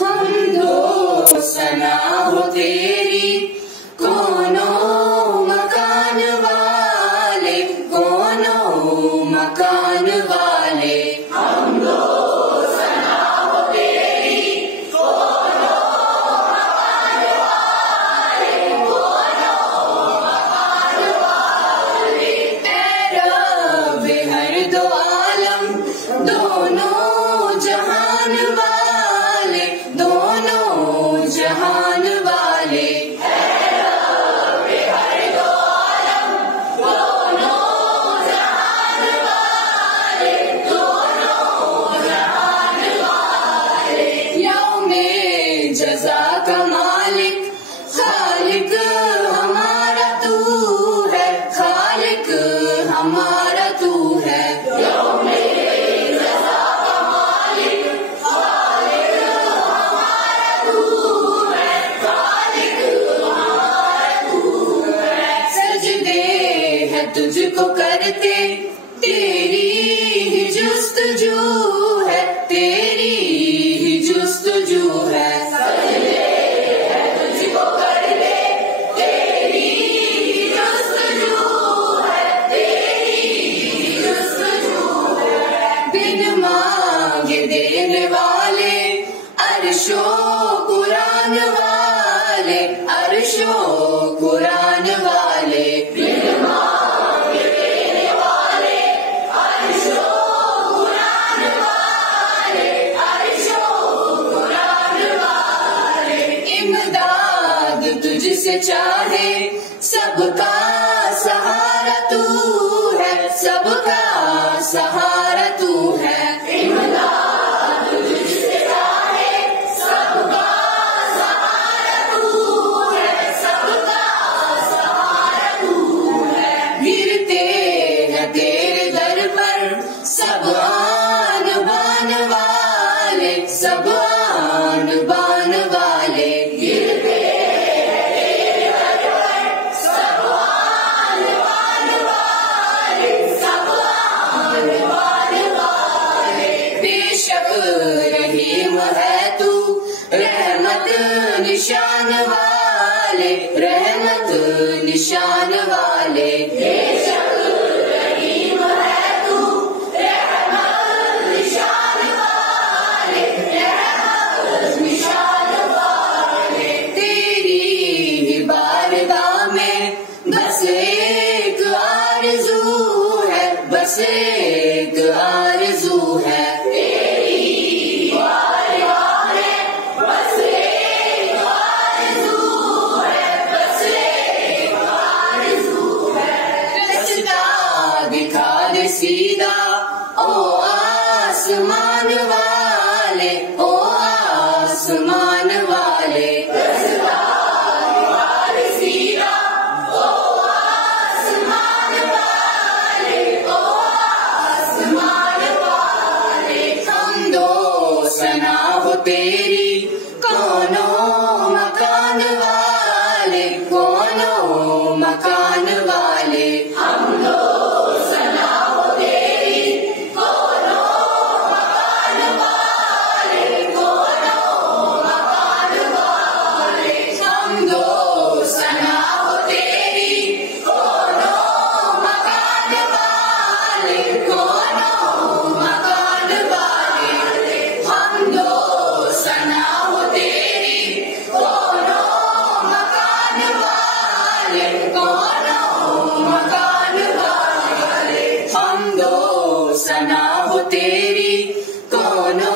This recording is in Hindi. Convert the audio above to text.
हम दो सना हो तेरी, कोनो मकान वाले, कोनो मकान वाले। हम दो सना हो तेरी, कोनो मकान वाले, कोनो मकान वाले। ऐ रब हर दो आलम, दोनों जहान वाले, दोनों जहान वाले। ऐ रब हर दो आलम, दोनों जहान वाले, दोनों जहान वाले। यौमे जज़ा का मालिक, खालिक हमारा तू है, खालिक हमारा तू है। यौमे जज़ा का मालिक, खालिक हमारा तू है, खालिक हमारा तू है। सजदे है तुझको करते, तेरी ही जुस्तजू है, तेरी ही जुस्तजू है। सजदे है तुझको करते, तेरी ही जुस्तजू है, तेरी ही जुस्तजू है। बिन मांगे देने वाले, अर्शो कुरान वाले, अर्शो कुरान वाले। बिन मांगे देने वाले, अर्शो कुरान वाले, अर्शो कुरान वाले। इमदाद तुझसे चाहे, सबका सहारा तू है, सबका सहारा तू है। इमदाद तुझसे चाहे, सबका सहारा तू है, सबका सहारा तू है। गिरते हैं तेरे दर पर सब आन बान वाले, सब आन बान वाले। गिरते हैं तेरे दर पर सब आन बान वाले, सब आन बान वाले। बेशक रहीम है तू, रहमत निशान वाले, रहमत निशान वाले। बेशक रहीम है तू, रहमत निशान वाले, रहमत निशान वाले। तेरी ही बारगाह में बस एक आरज़ू है, बस एक आरज़ू है। तेरी बारगाह में बस एक आरज़ू है, बस एक आरज़ू है। रास्ता दिखा दे सीधा, ओ आसमान वाले, ओ आसमान वाले। रास्ता दिखा दे सीधा, ओ आसमान वाले, ओ आसमान वाले। हम दो सना हो तेरी, कोनो मकान वाले, कोनो मकान वाले। हम दो सना हो तेरी, कोनो मकान वाले, कोनो मकान वाले। हम दो सना हो तेरी, कोनो मकान वाले, कोनो मकान वाले। हम दो सना हो तेरी, कोनो मकान वाले, कोनो मकान वाले। हम दो सना हो तेरी, कोनो